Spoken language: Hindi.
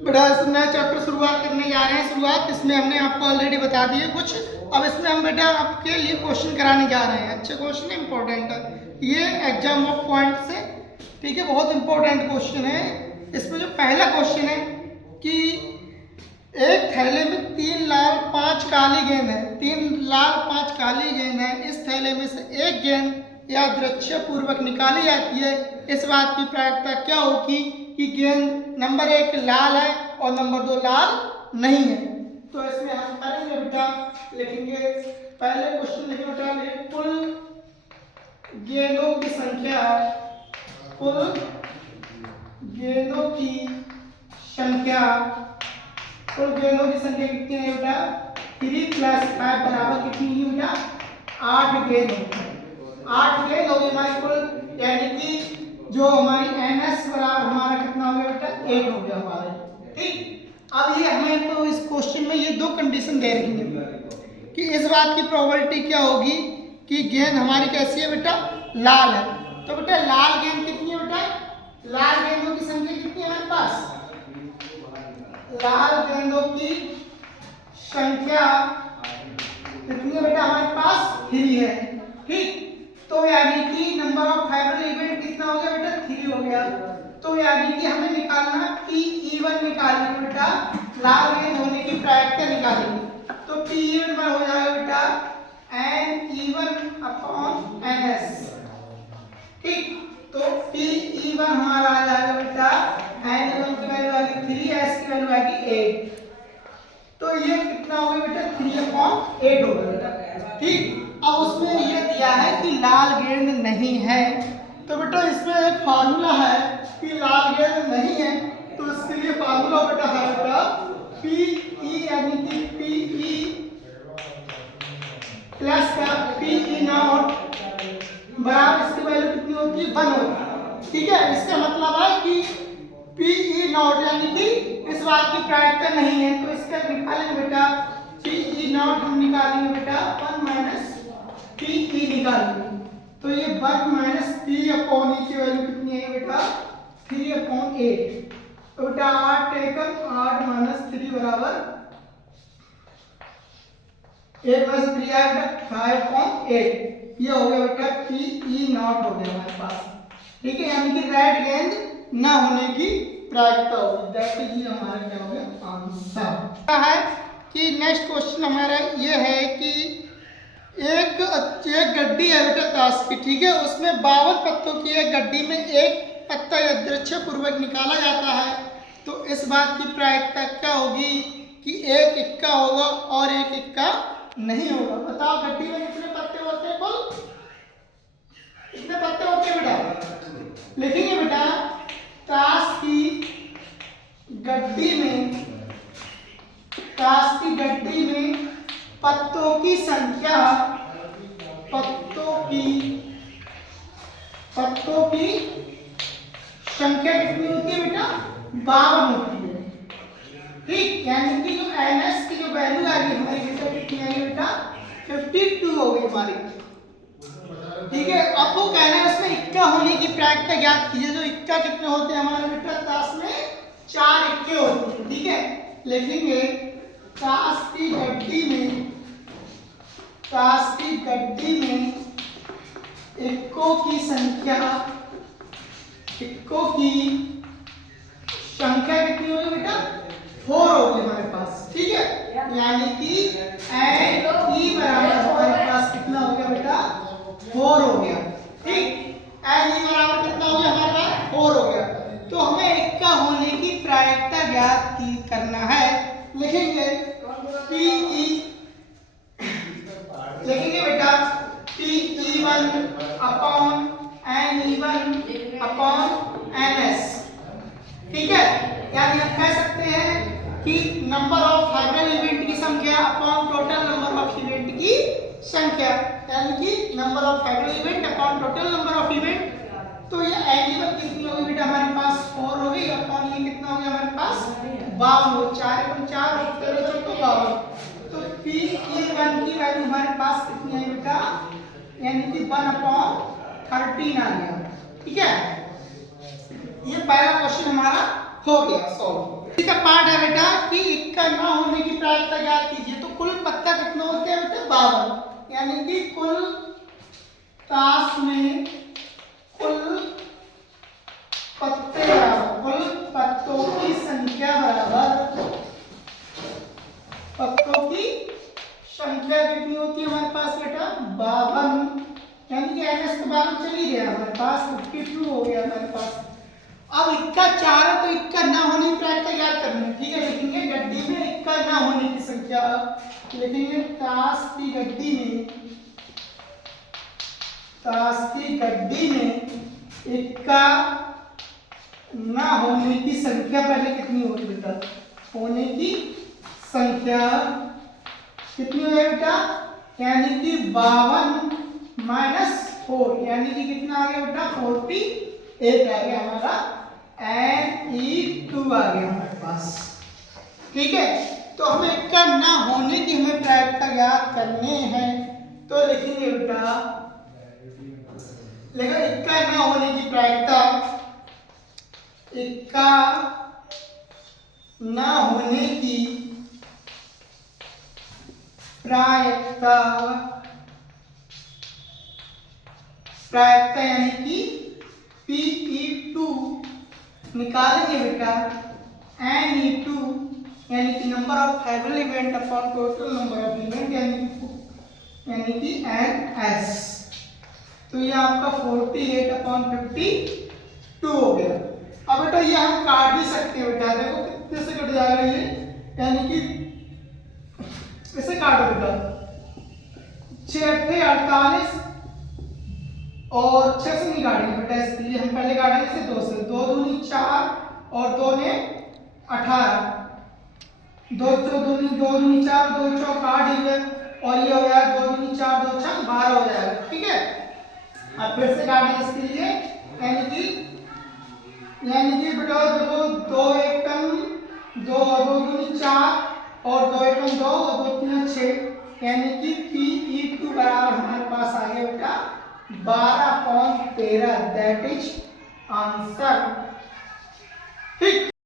बेटा नया चैप्टर शुरुआत करने जा रहे हैं। शुरुआत इसमें हमने आपको ऑलरेडी बता दिए कुछ। अब इसमें हम बेटा आपके लिए क्वेश्चन कराने जा रहे हैं। अच्छे क्वेश्चन इंपॉर्टेंट है, ये एग्जाम ऑफ पॉइंट से, ठीक है, बहुत इंपॉर्टेंट क्वेश्चन है। इसमें जो पहला क्वेश्चन है कि एक थैले में 3 लाल 5 काली गेंद है। 3 लाल 5 काली गेंद है। इस थैले में से एक गेंद यादृच्छिक पूर्वक निकाली जाती है। इस बात की प्रायिकता क्या होगी कि गेंद नंबर 1 लाल है और नंबर 2 लाल नहीं है। तो इसमें हम करेंगे बेटा, लिखेंगे पहले क्वेश्चन लिखे बेटा, कुल गेंदों की संख्या, कुल गेंदों की संख्या, कुल गेंदों की संख्या कितनी है बेटा? 3 + 5 बराबर कितनी है बेटा? 8 गेंद होगी। 8 गेंद होगी हमारी कुल, यानी कि जो हमारी NS बराबर हमारा कितना हो गया बेटा? 8 हो गया हमारा। ठीक, अब ये हमें तो इस क्वेश्चन में ये 2 कंडीशन दे रही है कि इस बात की प्रोबेबिलिटी क्या होगी कि गेंद हमारी कैसी है बेटा? लाल है। तो बेटा लाल गेंद कितनी है बेटा? लाल गेंदों की संख्या कितनी है हमारे पास? लाल गेंदों की संख्या कितनी है बेटा हमारे पास? 3 है। ठीक, तो यानी कि नंबर ऑफ फेवरेबल इवेंट कितना हो गया बेटा? 3 हो गया। तो यानी कि हमें निकालना P(E1) निकालेंगे बेटा, लाल गेंद होने की प्रायिकता निकालेंगे। तो P(E1) हो जाएगा बेटा N(E1)/NS। ठीक, तो P(E1) हमारा आ जाएगा बेटा, N(E1) की वैल्यू आ गई 3, S की वैल्यू आ गई 8। तो ये कितना हो गया बेटा? 3/8 हो गया बेटा। ठीक, अब उसमें ये दिया है कि लाल गेंद नहीं है। तो बेटा इसमें एक फार्मूला है कि लाल गेंद नहीं है। तो इसके लिए फार्मूला बेटा है बेटा PE, यानी कि PE प्लस का PE0 बराबर इसकी वैल्यू कितनी होती है? 1 होती है। ठीक है, इसका मतलब है कि PE0 यानी कि इस बात की प्रायिकता नहीं है। तो इसका निकालेंगे बेटा PE0, हम निकालेंगे बेटा 1 - PE निकालेंगे। तो ये 1 - P/E की वैल्यू कितनी है बेटा? 3/8। तो बेटा 8 एकम 8 - 3 बराबर 8 - 3 आया बेटा 5/8। ये हो गया बेटा PE0 हो गया हमारे पास। ठीक है, यानी कि रेड गेंद ना होने की प्रायिकता होगी। दैट इज हमारा क्या हो गया? आंसर है कि नेक्स्ट क्वेश्चन हमारा ये है कि एक गड्डी है बेटा ताश की, ठीक है, उसमें 52 पत्तों की एक गड्डी में एक पत्ता यादृच्छिक पूर्वक निकाला जाता है। तो इस बात की प्रायिकता क्या होगी कि एक इक्का होगा और एक इक्का नहीं होगा। बताओ गड्डी में कितने पत्ते होते हैं? कुल कितने पत्ते होते हैं बेटा? लिखेंगे बेटा ताश की गड्डी में, ताश की गड्डी में पत्तों की संख्या, पत्तों की संख्या कितनी होती है बेटा? 52 होती है। ठीक, यानी कि जो NS की जो वैल्यू आ गई हमारी बेटा कितनी आई बेटा? 52 हो गई हमारी। ठीक है, अब वो कह रहे हैं उसमें इक्का होने की प्रायिकता ज्ञात कीजिए। जो इक्का कितने होते हैं हमारे बेटा? ताश में 4 इक्के होते हैं। ठीक है, लिखेंगे ताश की गड्डी में, ताश की गड्डी में इक्कों की संख्या, इक्कों की संख्या कितनी होगी बेटा? 4 होगी हमारे पास। ठीक है, यानी कि NE बराबर हमारे पास कितना हो गया बेटा? 4 हो गया। ठीक, NE बराबर कितना हो गया हमारे पास? 4 हो गया। तो हमें इक्का होने की प्रायिकता ज्ञात करना है। लिखेंगे PE, लिखेंगे बेटा PE1/NE1/NS। ठीक है, यानी हम कह सकते हैं कि नंबर ऑफ फेवरेबल इवेंट की संख्या upon total number of event की संख्या, यानी कि number of favourable event upon total number of event. तो ये NE1 कितनी होगी बेटा हमारे पास? 4 होगी, अपॉन ये कितना हो गया हमारे पास? 52। 4 × 4 और 13 × 4 52। तो PE1 की वैल्यू हमारे पास कितनी है बेटा? यानी कि 1/13 आ गया। ठीक है, ये पहला क्वेश्चन हमारा हो गया सॉल्व। ठीक है, पार्ट है बेटा कि इक्का ना होने की प्रायिकता ज्ञात कीजिए। तो कुल पत्ता कितना होते हैं बेटा? 52, यानी कि कुल ताश में कुल पत्ते कुल पत्तों की संख्या बराबर पत्तों की संख्या कितनी होती है हमारे पास बेटा? 52, यानी कि एनएस तो 52 चल ही गया हमारे पास, 52 हो गया हमारे पास। अब इक्का 4 है तो इक्का ना होने की प्रायिकता ज्ञात करनी है। ठीक है, लिखेंगे गड्डी में इक्का ना होने की संख्या, लिखेंगे ताश की गड्डी में इक्का ना होने की संख्या पहले कितनी होगी बेटा? होने की संख्या कितनी हो बेटा? यानी कि 52 - 4, यानी कि कितना आ गया बेटा? 48 आ गया हमारा, Ne2 आ गया हमारे पास। ठीक है, तो हमें इक्का ना होने की हमें प्रायिकता ज्ञात करने हैं। तो लिखेंगे बेटा, लेकिन इक्का ना होने की प्रायिकता, इक्का ना होने की प्रायिकता यानी कि Pe2 निकालेंगे बेटा, Ne2 यानी कि number of हैवल event upon total number of event, यानी कि NS। तो ये आपका 48/52 हो गया। अब बेटा ये हम काट भी सकते हैं बेटा, देखो कितने से कट जाएगा ये, यानी कि इसे काटो बेटा, 6 × 8 = 48 और 6 से नहीं काटेंगे बेटा, इसलिए हम पहले काटेंगे इसे 2 से। 2 दूनी 4 और 2 ने 18, 2 दूनी 4, 2 चौक 8 ही है, और ये हो गया 2 दूनी 4, 2 छक 12 हो जाएगा। ठीक है, अब फिर से काटेंगे इसके लिए, यानी कि बेटा देखो 2 एकम 2 और 2 दूनी 4 और 2 एकम 2 और 2 तीन 6, यानी कि Pe2 बराबर हमारे पास आ गया बेटा 12/13, दैट इज आंसर। ठीक।